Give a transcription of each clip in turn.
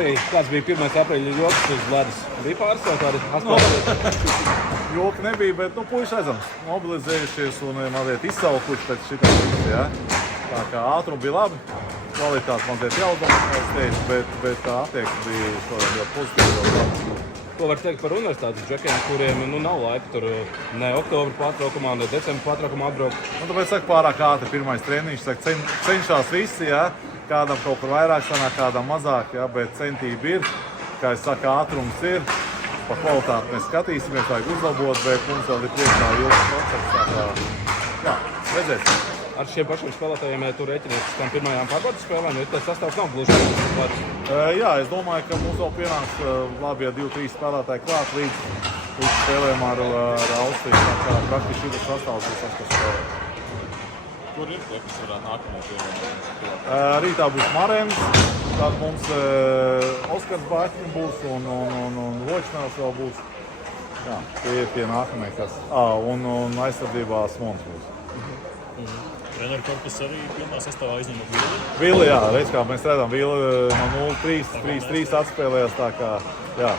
Kāds bija 1. aprīļa joks uz ledus? Bija pāris vai kādi aspekti? Joki nebija, bet puiši redzams, mobilizējušies un mazliet izsalkuši pēc šitā viss, ja. Tā kā ātrumi bija labi, kvalitāte mazliet jaudama, es teicu, bet tā attieksme bija šodien ļoti pozitīva. Ko var teikt par universitātes džekiem, kuriem nav laika tur ne oktobra pārtraukumā, ne decembra pārtraukumā atbraukt? Tāpēc saka pārāk ātri, pirmais treniņš, saka, cenšās visi, ja. Kādam kaut kur vairāk sanāk, kādam mazāk, ja, bet centība ir, kā es saku, ātrums ir. Pa kvalitāti mēs skatīsimies, vajag uzlabot, bet mums vēl ir priekšā ilgs process, tā kā, jā, redzēsim. Ar šiem pašiem spēlētājiem tu rēķinies tam pirmajām pārbaudas spēlēm, jo tas sastāvs nav gluži tāds. Jā, es domāju, ka mums vēl pienāks labi, ja 2-3 spēlētāji klāt līdz spēlēm ar Austriju, tā kā praktiski šitas sastāvs būs tas, kas spēlēs. Kur ir tie, kas varētu nākamajā pievienot? Rītā būs Marens, tad mums Oskars Bāķiņš būs un Vočnēls vēl būs. Jā, tie ir tie nākamie, kas... Un aizsardzībā Smons būs. Treneru korpus arī pilnā sastāvā izņemot Vili? Vili, jā, redz kā mēs redzam, Vili no 0-3 atspēlējās, tā kā, jā,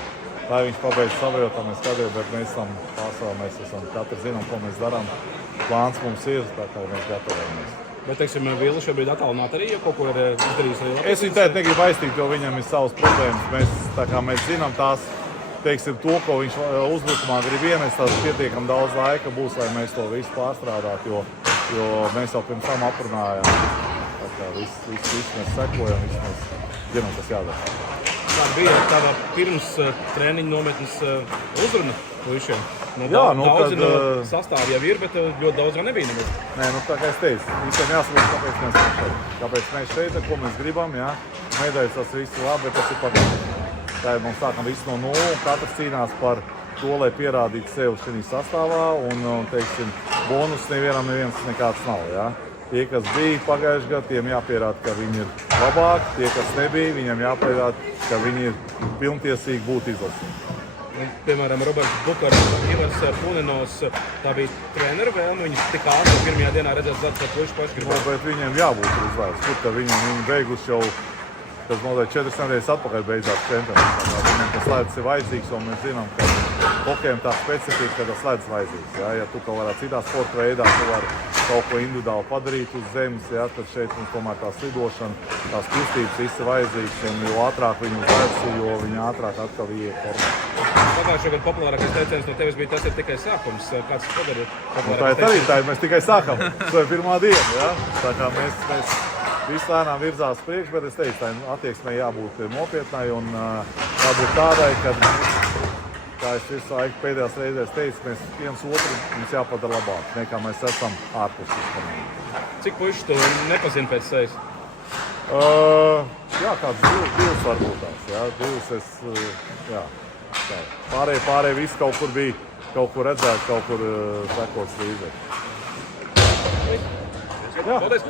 lai viņš pabeidz savu, tā mēs skatījām, bet mēs esam pārsvarā, mēs esam, katrs zinām, ko mēs darām. Plāns mums ir, tā kā mēs gatavojamies. Bet, teiksim, Vili šobrīd attālināt arī, ja kaut ko ir izdarījis lielāks? Es viņu teikt negribu aiztīt, jo viņam ir savas problēmas. Mēs zinām tās, teiksim, to, ko viņš uzbrukumā grib ienest, tās pietiekam daudz laika būs, lai mēs to visu pārstrādātu, jo mēs jau pirms tam aprunājām. Tā kā viss mēs sekojam, viss mēs zinām, kas jādara. Tā bija tāda pirms treniņa nometnes uzruna puišiem. Daudzi no sastāvā jau ir, bet ļoti daudz vēl nebija nemaz. Nē, tā kā es teicu, visiem jāsaprot, kāpēc mēs esam šeit. Kāpēc mēs šeit, ko mēs gribam, jā. Medaļas tas viss ir labi, bet tas ir pagaidām. Tā ir mums sākam visu no nulles, un katrs cīnās par to, lai pierādītu sevi šajā sastāvā, un teiksim, bonus neviens nekāds nav, jā. Tie, kas bija pagājušajā gadā, tiem jāpierāda, ka viņi ir labāki. Tie, kas nebija, viņiem jāpierāda, ka viņi ir pilntiesīgi būt izlasīti. Piemēram, Roberts Bukars, Ivars Puninovs, tā bija treneru vēlme. Viņus tik ātri pirmajā dienā redzēt zāds, ka puiši paši gribētu. Bet viņiem jābūt uzvērts, kur ka viņi beiguši jau, tas noteikti 4 nedēļas atpakaļ beidzās čempionātā. Viņiem tas slēdz ir vajadzīgs, un mēs zinām, ka hokejam tā specifika, ka tas slēdz vajadzīgs. Ja tu kaut kādā citā sporta veidā, tu vari kaut ko individuāli padarīt uz zemes, ja, tad šeit mums tomēr tā slidošana, tās kustības viss ir vajadzīgs, un jo ātrāk viņi uzvērts, jo viņi ātrāk atkal ieiet formā. Pagājušajā gadā populārākais teiciens no tevis bija, tas ir tikai sākums. Kāds padarīt Tā populārākais ir arī, mēs tikai sākam. Tā ir pirmā diena, ja? Tā kā mēs visu lēnām virzās priekš, bet es teicu, tā attieksmei jābūt nopietnai un jābūt tādai, ka, kā es visu laiku pēdējās reizēs teicu, mēs viens otru mums jāpadara labāk, nekā mēs esam ārpus vispār. Cik puiši tu nepazini pēc sejas? Jā, kāds divs varbūt tās, jā, divs es, jā. Pārējie viss kaut kur bija, kaut kur redzēt, kaut kur sekots līdzi. Paldies!